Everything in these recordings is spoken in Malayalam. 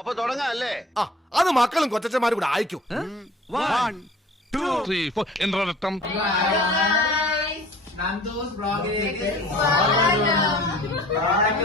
അപ്പൊ തുടങ്ങാല്ലേ? അത് മക്കളും കൊച്ചന്മാരും കൂടെ അയക്കും. 1 2 3 4 ഇന്ദ്രരത്നം. നന്ദൂസ് ബ്ലോഗിലേക്ക്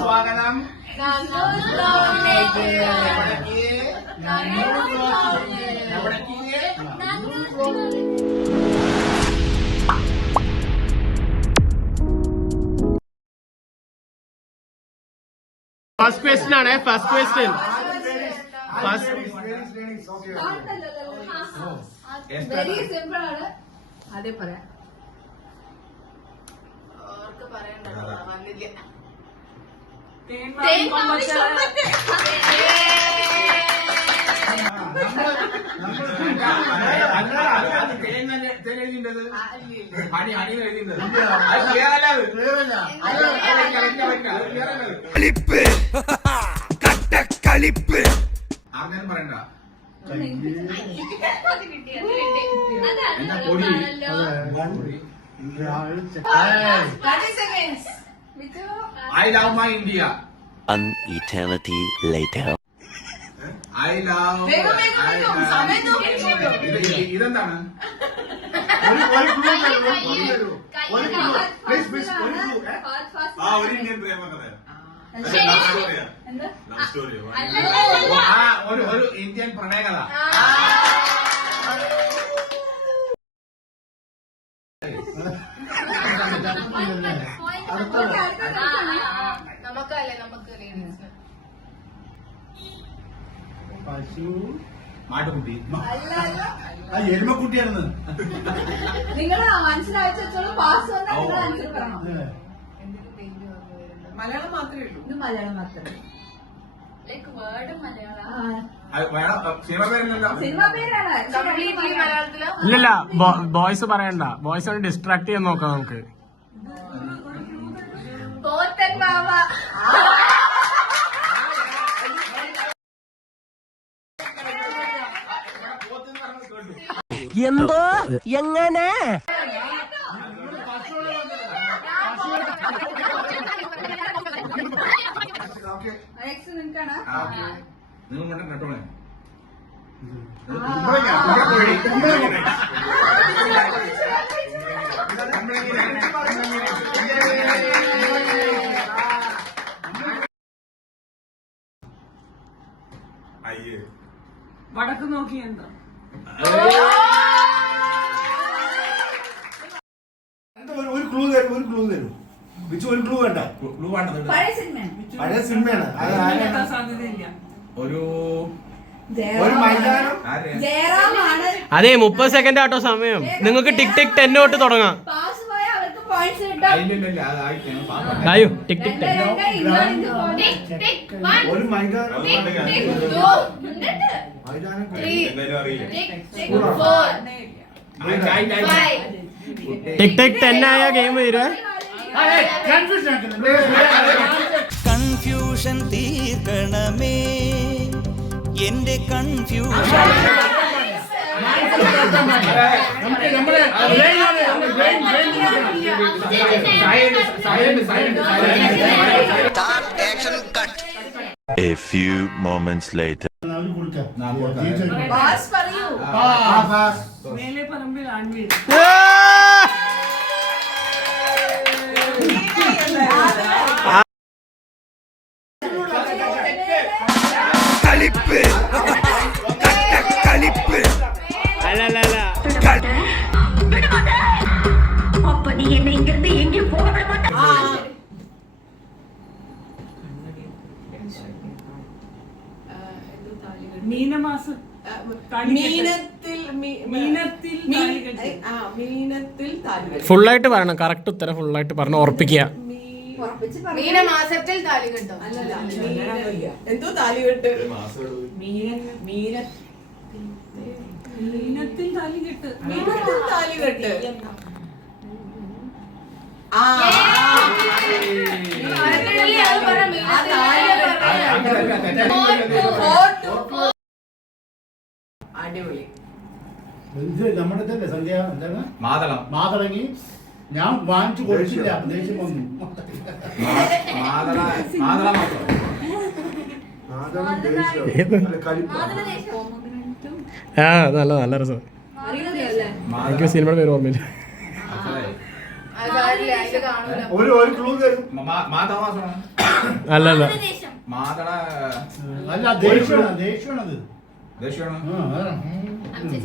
സ്വാഗതം. ഫസ്റ്റ് ക്വസ്റ്റ്യൻ ആണ്. ഫസ്റ്റ് ക്വസ്റ്റ്യൻ വെരി സിമ്പിൾ ആണ്. അതേ പറയാം. കളിപ്പ് അങ്ങനെ പറയണ്ട. I love my India. An eternity later. I love. ഇതെന്താണ്? ഒരു ഇന്ത്യൻ പ്രണയകഥ. മാട്ടുകുട്ടി. എരുമക്കുട്ടിയാണെന്ന് നിങ്ങൾ മനസ്സിലാച്ചോളൂ. പാസ് വന്നാൽ നിങ്ങൾ ആൻസർ പറയണം. മലയാളം മാത്രമേ ഉള്ളൂ. ഇത് മലയാളം മാത്രമേ. സിനിമ പേരാണ്. ഇല്ലല്ല, ബോയ്സ് പറയണ്ട. ബോയ്സ് ഒന്ന് ഡിസ്ട്രാക്ട് ചെയ്യാൻ നോക്കാം നമുക്ക്. പോത്തൻ ബാവ. എന്തോ എങ്ങനെ നിങ്ങൾ മട്ടൻ കേട്ടോളെ. വടക്ക് നോക്കി എന്താ ഒരു ക്ലൂ തരും. ഒരു ക്ലൂ തരും. വിച്ചു ഒരു ക്ലൂ വേണ്ട. ക്ലൂ വേണ്ടത് പഴയ സിനിമയാണ്. പഴയ സിനിമയാണ്. സാധ്യതയില്ല. ഒരു മൈതാനം. ജയറാമാണ്. അതെ, 30 സെക്കൻഡ് ആട്ടോ സമയം. നിങ്ങൾക്ക് ടിക് ടിക് 10 തൊട്ട് തുടങ്ങാം. പാസ് പോയാൽ അവർക്ക് പോയിന്റ്സ് കിട്ടും. ആയോ ടിക് ടിക് 10. ഒരു മൈതാനം. ടിക് ടിക് 10 ആയ ഗെയിം വരുവേ. കൺഫ്യൂഷൻ തീർക്കണമേ എന്റെ confusion. A few moments later. Pass പറയൂ. മേലെ പറമ്പിൽ ആൺവീട്. കളിപ്പ് കളിപ്പ്. അല്ല அப்ப நீ என்ன இங்க இருந்து எங்க போக மாட்டே. മീനമാസം ഫുള്ളായിട്ട് പറയണം. കറക്റ്റ് ഉത്തരം ഫുള്ളായിട്ട് പറഞ്ഞ് ഉറപ്പിക്കുക. മീനമാസത്തിൽ താലി കെട്ടും. എന്തോ താലികെട്ട്. മീനത്തിൽ താലികെട്ട്. മീനത്തിൽ താലികെട്ട്. അടിപൊളി. നമ്മുടെ തന്നെ സന്ധ്യ എന്താണ് മാതളങ്ങി. ഞാൻ വാങ്ങിച്ചു കൊടുത്തില്ല. ദേഷ്യം വന്നു. മാതള മാത്രം. മാധവൻ ദേശം. ഏത്? അല്ല, കലിപ്പ്. ആ നല്ല നല്ല രസം. എനിക്ക് സിനിമയുടെ പേര് ഓർമ്മയില്ല. ഒരു ക്ലൂ തരും. മാധവാസമാണ്. അല്ല അല്ല മാതള അല്ല ദേഷ്യമാണ് ദേഷ്യമാണത്. ദേഷ്യമാണ്.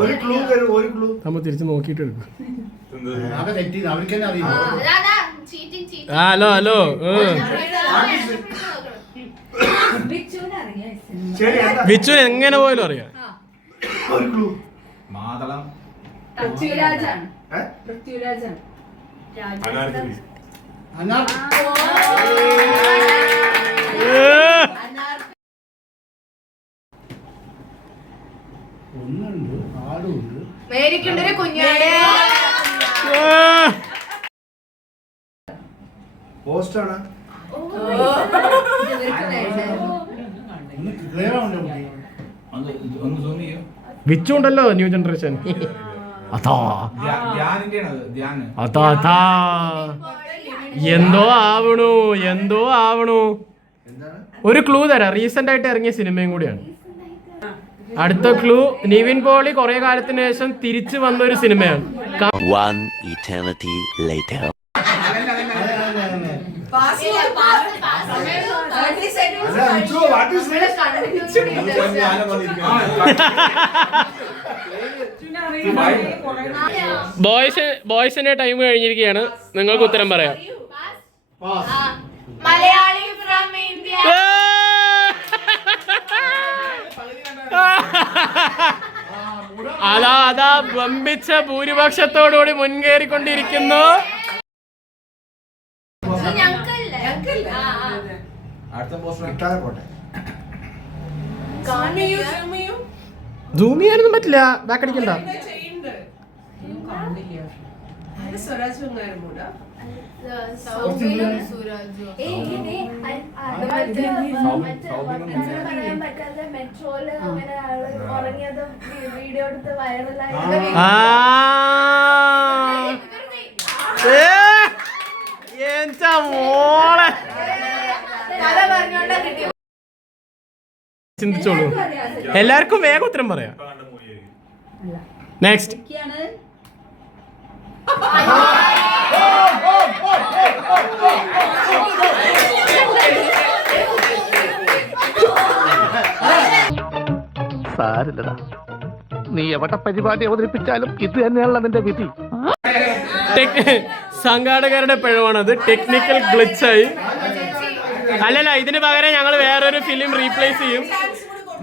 ഒരു ക്ലൂ തരും, ഒരു ക്ലൂ. നമ്മൾ തിരിച്ച് നോക്കിയിട്ട് എടുക്കും. ആകെ തെറ്റി അവർക്ക് തന്നെ അറിയില്ല. ആ ഹലോ ഹലോ ബിച്ചുവിനെ അറിയാം ഈ സിനിമ. ശരി, എന്താ? വിച്ചു എങ്ങനെ പോയാലും അറിയാം. ഒരു ക്ലൂ. മാതളം. പൃഥ്വിരാജാണ്. ഏ? പൃഥ്വിരാജാണ്. അനാർ- ഒന്നുണ്ട് ആടുണ്ട്. മേരിക്കുണ്ടൊരു കുഞ്ഞാട്. പോസ്റ്റാണ്. ഒന്ന് ക്ലിയർ ആവണ്ടേ കുട്ടി? ഒന്ന് zoom ചെയ്യൂ. വിച്ചു ഉണ്ടല്ലോ ന്യൂ ജനറേഷൻ. അതാ ധ്യാനിന്റെ ആണ് ധ്യാന്. അതാ അതാ എന്തോ ആവണു എന്തോ ആവണു. എന്താണ്? ഒരു ക്ലൂ തരാം, റീസെന്റ് ആയിട്ട് ഇറങ്ങിയ സിനിമയും കൂടിയാണ്. അടുത്ത ക്ലൂ, നിവിൻ പോളി കുറെ കാലത്തിന് ശേഷം തിരിച്ചു വന്ന ഒരു സിനിമയാണ്. One eternity later. അല്ല, വിച്ചു, what is this? ബോയ്സിന്റെ ടൈം കഴിഞ്ഞിരിക്കുകയാണ്. നിങ്ങൾക്ക് ഉത്തരം പറയാം. Malayali from India. അതാ അതാ വമ്പിച്ച ഭൂരിപക്ഷത്തോടുകൂടി മുൻകേറിക്കൊണ്ടിരിക്കുന്നു. അടുത്ത പോസ്റ്റർ. കിട്ടാതെ പോട്ടെ. സൂം ചെയ്യാനൊന്നും പറ്റില്ല, ബാക്ക് അടിക്കണ്ട. സ്വരാജ് ബംഗാരമൂടാ. മെട്രോയില് അങ്ങനെ ആള് ഉറങ്ങിയതും വീഡിയോ എടുത്ത് വൈറലായി. എന്താ മോളെ ചിന്തിച്ചോളൂ. എല്ലാവർക്കും വേഗം ഉത്തരം പറയാം. നെക്സ്റ്റ്. സാരില്ലടാ, നീ എവിടെ പരിപാടി അവതരിപ്പിച്ചാലും ഇത് തന്നെയാണല്ലോ നിന്റെ വിധി. സംഘാടകരുടെ പിഴവാണത്, ടെക്നിക്കൽ ഗ്ലിച്ചായി. അല്ലല്ല, ഇതിന് പകരം ഞങ്ങൾ വേറൊരു ഫിലിം റീപ്ലേസ് ചെയ്യും.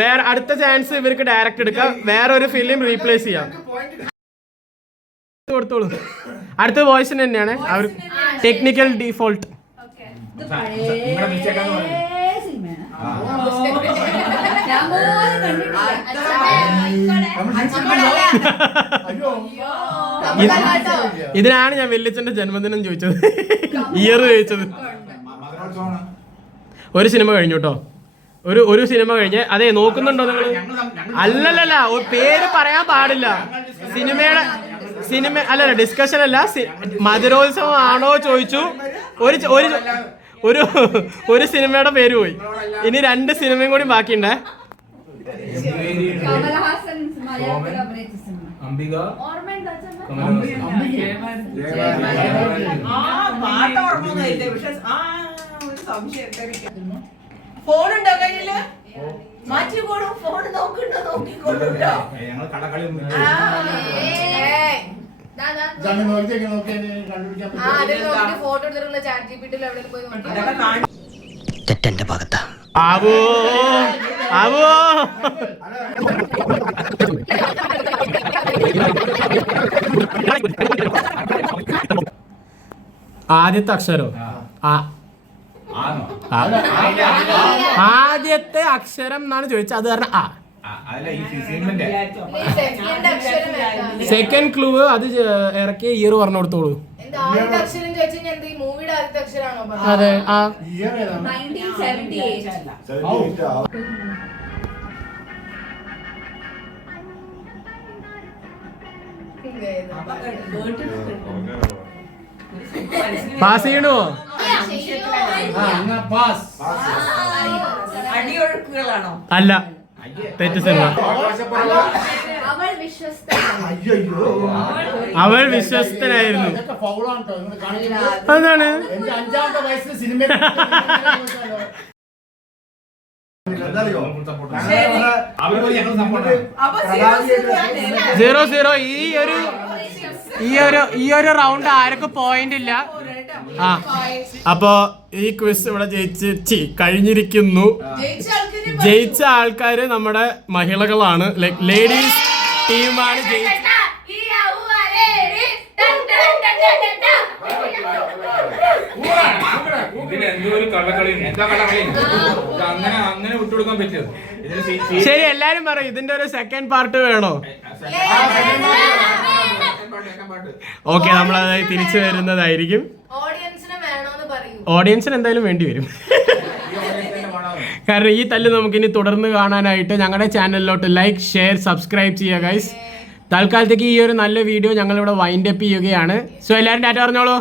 വേറെ അടുത്ത ചാൻസ് ഇവർക്ക് ഡയറക്റ്റ് എടുക്കാം, വേറൊരു ഫിലിം റീപ്ലേസ് ചെയ്യാം. കൊടുത്തോളൂ. അടുത്ത വോയിസിന് തന്നെയാണ് അവർ ടെക്നിക്കൽ ഡിഫോൾട്ട്. നിങ്ങളെ മിസ്റ്റേക്കാന്ന് പറഞ്ഞു. ഇതിനാണ് ഞാൻ വെല്ലിച്ചന്റെ ജന്മദിനം ചോദിച്ചത്, ഇയർ ചോദിച്ചത്. മകരോത്സവമാണ്. ഒരു സിനിമ കഴിഞ്ഞു കേട്ടോ, ഒരു സിനിമ കഴിഞ്ഞ്. അതെ, നോക്കുന്നുണ്ടോ നിങ്ങൾ? അല്ലല്ല, പേര് പറയാൻ പാടില്ല. സിനിമ അല്ലല്ല, ഡിസ്കഷൻ അല്ല. മധുരോത്സവം ആണോ ചോദിച്ചു. ഒരു സിനിമയുടെ പേര് പോയി. ഇനി 2 സിനിമയും കൂടി ബാക്കിയുണ്ടേ. കമലഹാസൻ മലയാളത്തിൽ അഭിനയിച്ച സിനിമ. അംബിക. ഫോണുണ്ടോ കയ്യില്? മാറ്റി പോടും. ഫോൺ നോക്കണ്ടോ? നോക്കിക്കൊണ്ടോ? ഞങ്ങൾ കടകളി ഇതാണ് നോക്കിയൊക്കെ നോക്കിയാൽ കണ്ടുപിടിക്കാൻ പറ്റും. ഫോട്ടോ എടുത്തിട്ടുള്ള ചാറ്റ് ജിപിടിയിൽ എവിടെ പോയി നോക്കി. തെറ്റെന്റെ ഭാഗത്താ. ആവോ ആവോ. ആദ്യത്തെ അക്ഷരം ആ. ആദ്യത്തെ അക്ഷരം എന്നാണ് ചോദിച്ചത്, അത് കാരണം ആ. സെക്കൻഡ് ക്ലൂ അത് ഇറക്കിയ ഇയർ പറഞ്ഞു കൊടുത്തോളൂ. അതെ, ആ. ഇയർ ഏതാണ്? 1978. പാസ് ചെയ്യണോ? ആ, എന്നാ പാസ്. അടിയൊഴുക്കുകളാണോ? അല്ല, തെറ്റ് സിനിമ. അവൾ വിശ്വസ്തയാണ്. അയ്യോ അവൾ വിശ്വസ്തനായിരുന്നു. ഇതൊക്കെ ഫൗളാണ് കേട്ടോ നിങ്ങൾ കാണിക്കുന്നത്. അതാണ് എന്റെ 5-ാമത്തെ വയസ്സിൽ സിനിമ എന്താറിയോ അവർക്ക് ഞങ്ങൾ സപ്പോർട്ട് അപ്പൊ serious 0-0. ഈ ഒരു റൗണ്ട് ആർക്കും പോയിന്റ് ഇല്ല. ആ, അപ്പോ ഈ ക്വിസ് ഇവിടെ കഴിഞ്ഞിരിക്കുന്നു. ജയിച്ച ആൾക്കാര് നമ്മുടെ മഹിളകളാണ്, ലൈക് ലേഡീസ് ടീമാണ് ജയിച്ചത്. അങ്ങനെ വിട്ടുകൊടുക്കാൻ പറ്റിയത്. ശരി, എല്ലാരും പറയും ഇതിന്റെ ഒരു സെക്കൻഡ് പാർട്ട് വേണോ? ഓക്കെ, നമ്മളതായി തിരിച്ചു വരുന്നതായിരിക്കും. ഓഡിയൻസിന് വേണോന്ന് പറയൂ. ഓഡിയൻസിന് എന്തായാലും വേണ്ടി വരും. കാരണം ഈ തല്ല് നമുക്കിനി തുടർന്ന് കാണാനായിട്ട് ഞങ്ങളുടെ ചാനലിലോട്ട് ലൈക്ക്, ഷെയർ, സബ്സ്ക്രൈബ് ചെയ്യുക ഗൈസ്. തൽക്കാലത്തേക്ക് ഈ ഒരു നല്ല വീഡിയോ ഞങ്ങളിവിടെ വൈൻഡ് അപ്പ് ചെയ്യുകയാണ്. സോ എല്ലാവരും ടാറ്റ പറഞ്ഞോളൂ.